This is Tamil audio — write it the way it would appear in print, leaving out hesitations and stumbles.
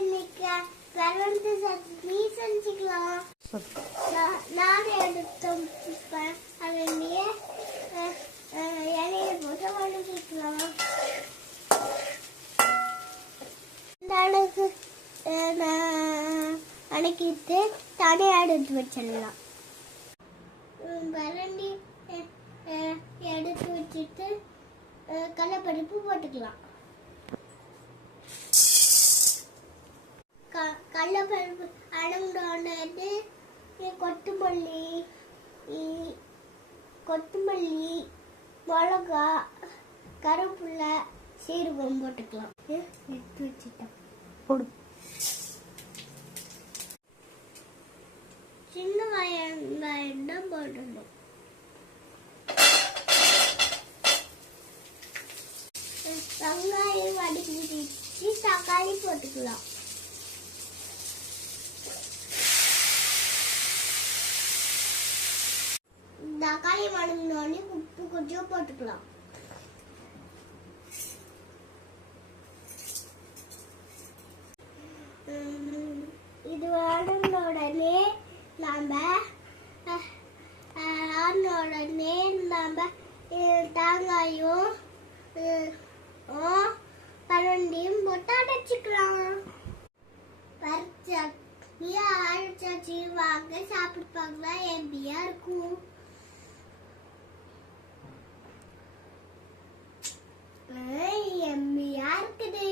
இன்னைக்கு பரவந்து சட்னி செஞ்சுக்கலாம். நான் எடுத்து அதனையே இலையில போட்டு வதக்கிக்கலாம். இந்த அளவுக்கு அடக்கிட்டு தனியாக எடுத்து வச்சிடலாம். பரண்டி எடுத்து வச்சுட்டு கடலைப்பருப்பு போட்டுக்கலாம். கடலைப்பருப்பு அடங்கினோடனே கொத்தமல்லி மிளகா கருவேப்பிலை சீரகம் போட்டுக்கலாம். எடுத்து வச்சுட்டேன். போடு. சின்ன வெங்காயம் தான் போடணும். வெங்காயம் வதக்கிட்டு தக்காளி போட்டுக்கலாம். தக்காளி வதங்கினோடனே உப்பு கொஞ்சம் போட்டுக்கலாம். இது வதங்கின உடனே நம்ம தேங்காயும் பரண்டியும் போட்டு அடைச்சிக்கலாம். அரைச்சாச்சு, வாங்க சாப்பிட்டு பார்க்கலாம். எப்படியா இருக்கும்? எம்மியா இருக்குது.